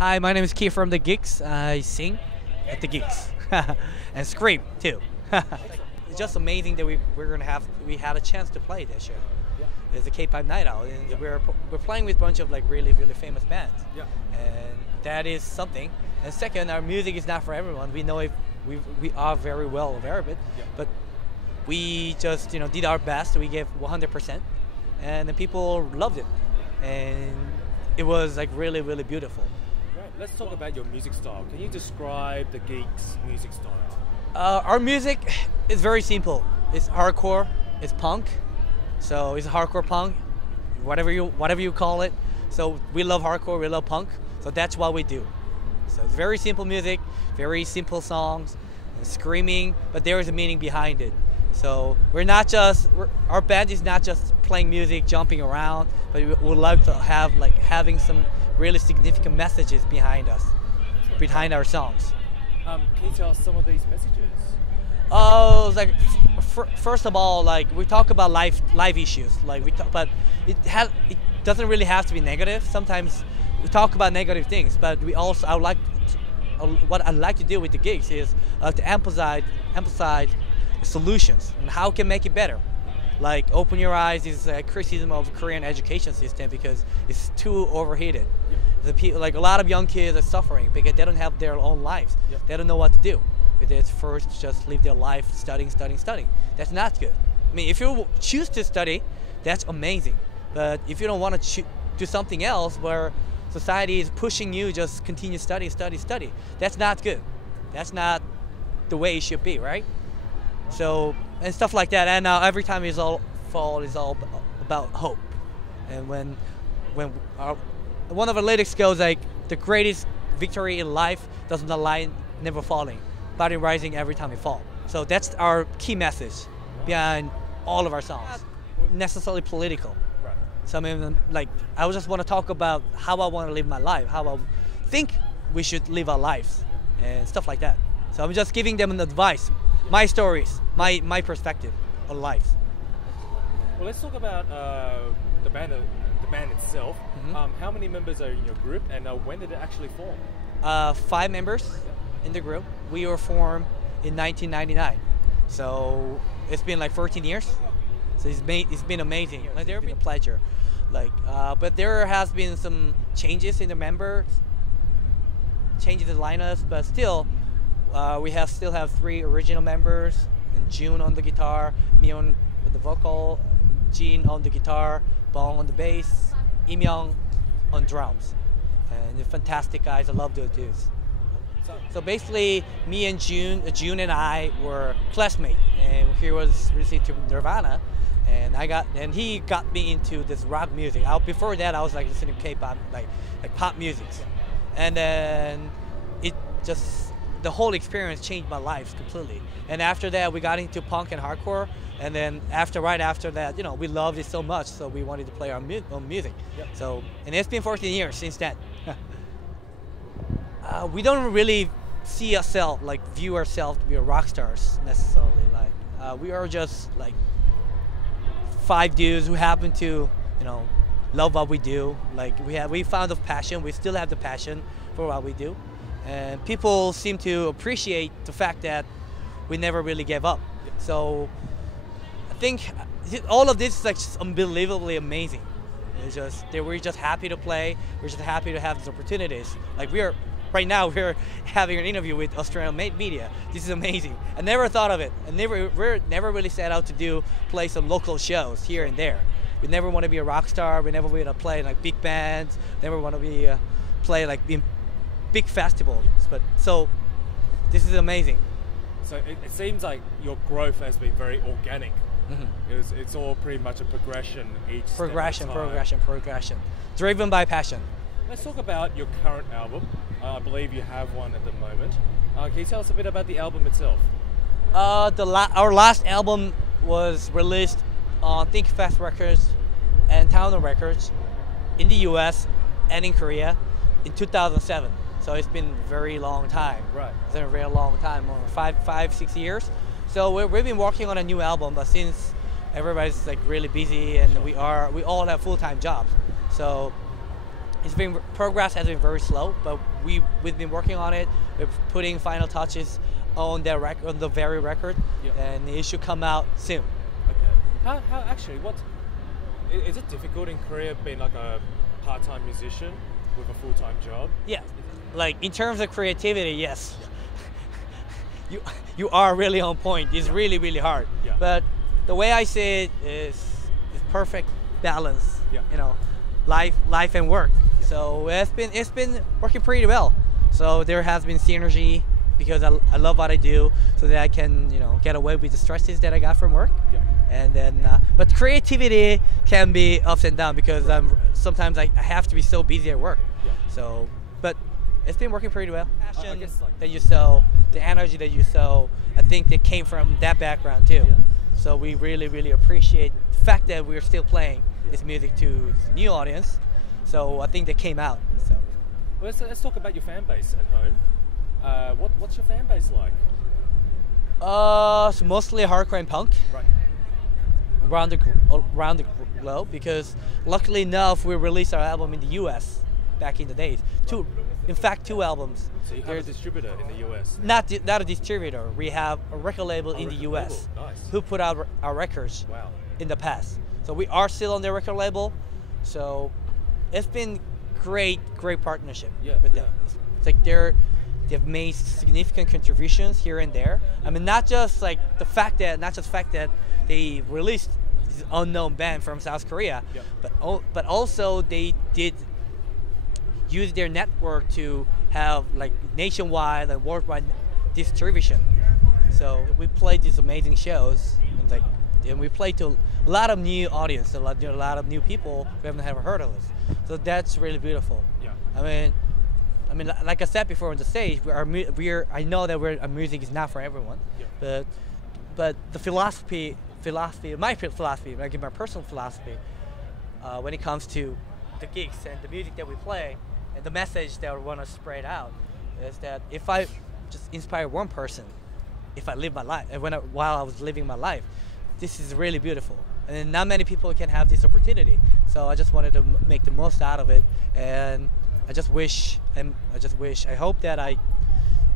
Hi, my name is Keith from the Geeks. I sing at the Geeks and scream too. It's just amazing that we had a chance to play this show. Yeah. It's a K-pop night out, and Yeah. we're playing with a bunch of like really famous bands. Yeah. And that is something. And second, our music is not for everyone. We know we are very well aware of it, Yeah. but we just did our best. We gave 100%, and the people loved it, and it was like really beautiful. Right. Let's talk about your music style. Can you describe the Geeks music style? Our music is very simple. It's hardcore. It's punk. So it's hardcore punk, whatever you call it. So we love hardcore. We love punk. So that's what we do. So it's very simple music, very simple songs, and screaming, but there is a meaning behind it. So our band is not just playing music, jumping around, but we would like to have having some really significant messages behind us, behind our songs. Can you tell us some of these messages? Oh, like first of all, like we talk about life issues, but it doesn't really have to be negative. Sometimes we talk about negative things, but what I like to do with the gigs is to emphasize solutions and how can make it better. Like open your eyes is a criticism of the Korean education system because it's too overheated. Like a lot of young kids are suffering because they don't have their own lives. Yep. They don't know what to do. They first just live their life studying. That's not good. I mean, if you choose to study, that's amazing. But if you don't want to do something else where society is pushing you, just continue study. That's not good. That's not the way it should be, right? So, and stuff like that. And now every time fall is all about hope. And when one of our lyrics goes like, the greatest victory in life doesn't lie never falling, but in rising every time we fall. So that's our key message behind all of our songs. Not necessarily political. Right. So I mean, like, I just want to talk about how I want to live my life, how I think we should live our lives, and stuff like that. So I'm just giving them an advice, my stories, my perspective on life. Well, let's talk about the band itself. Mm-hmm. How many members are in your group, and when did it actually form? 5 members in the group. We were formed in 1999, so it's been like 14 years. So it's been amazing. Like, there's been a pleasure. Like, but there has been some changes in the members, changes in lineups, but still, we still have 3 original members. And June on the guitar, me on the vocal, Jin on the guitar, Bong on the bass, Imyoung on drums. And they're fantastic guys. I love those dudes. So basically, me and June and I were classmates, and he was listening to Nirvana, and he got me into this rock music. Before that, I was like listening to K-pop, like pop music, and then the whole experience changed my life completely. And after that, we got into punk and hardcore, and then right after that, we loved it so much, so we wanted to play our own music. Yep. So, and it's been 14 years since then. We don't really view ourselves to be rock stars necessarily. Like, we are just like 5 dudes who happen to, love what we do. Like we found the passion. We still have the passion for what we do, and people seem to appreciate the fact that we never really gave up. So I think all of this is like just unbelievably amazing. We're just happy to play. We're just happy to have these opportunities. Like right now we're having an interview with Australian media. This is amazing. I never thought of it. We never really set out to play some local shows here and there. We never want to be a rock star. We never want to play in like big bands. Never want to play like in big festivals. So this is amazing. So it seems like your growth has been very organic. Mm-hmm. It's all pretty much a progression each step Progression. Driven by passion. Let's talk about your current album. I believe you have one at the moment. Can you tell us a bit about the album itself? Our last album was released on ThinkFest Records and Town Records in the US and in Korea in 2007. So it's been a very long time. Right. It's been a very long time, 6 years. So we've been working on a new album, but since everybody's like really busy and we all have full-time jobs, so Progress has been very slow, but we've been working on it. We're putting final touches on the very record, Yeah. and it should come out soon. Okay. How actually? What is it difficult in Korea being like a part-time musician with a full-time job? Yeah, like in terms of creativity, yes. You are really on point. It's really hard. Yeah. But the way I see it is perfect balance. Yeah. You know, life and work. Yeah. So it's been working pretty well. So there has been synergy because I love what I do, so that I can get away with the stresses that I got from work. Yeah. And then, but creativity can be ups and down because sometimes I have to be so busy at work. Yeah. So, but it's been working pretty well. I Passion guess, like, that you sow, the energy that you sow, I think that came from that background too. Yeah. So we really appreciate the fact that we're still playing this music to new audience. So I think that came out. So. Well, let's talk about your fan base at home. What's your fan base like? So mostly hardcore and punk. Right. Around the globe, because luckily enough we released our album in the US back in the days. In fact, two albums. So you have a distributor in the US? Not a distributor. We have a record label in the record US label. Nice. who put out our records Wow. in the past. So we are still on their record label. So it's been great partnership with them. It's like they've made significant contributions here and there. I mean, not just the fact that they released this unknown band from South Korea, Yep. but also they did use their network to have nationwide and worldwide distribution. So we played these amazing shows, and we played to a lot of new audience, a lot of new people who haven't ever heard of us. So that's really beautiful. Yeah. I mean, like I said before on the stage, I know that our music is not for everyone, Yeah. but the philosophy, my personal philosophy, when it comes to the gigs and the music that we play and the message that we want to spread out, is that if I just inspire one person, if I live my life, while I was living my life, this is really beautiful. And not many people can have this opportunity. So I just wanted to make the most out of it, and I hope that I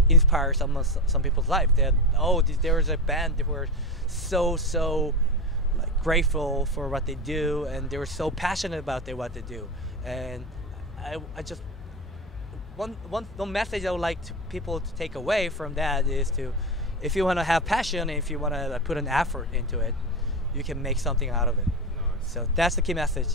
inspire some people's life. That there is a band that were so grateful for what they do, and they were so passionate about what they do. And I just one message I would like people to take away from that is if you want to have passion, and if you want to put an effort into it, you can make something out of it. Nice. So that's the key message.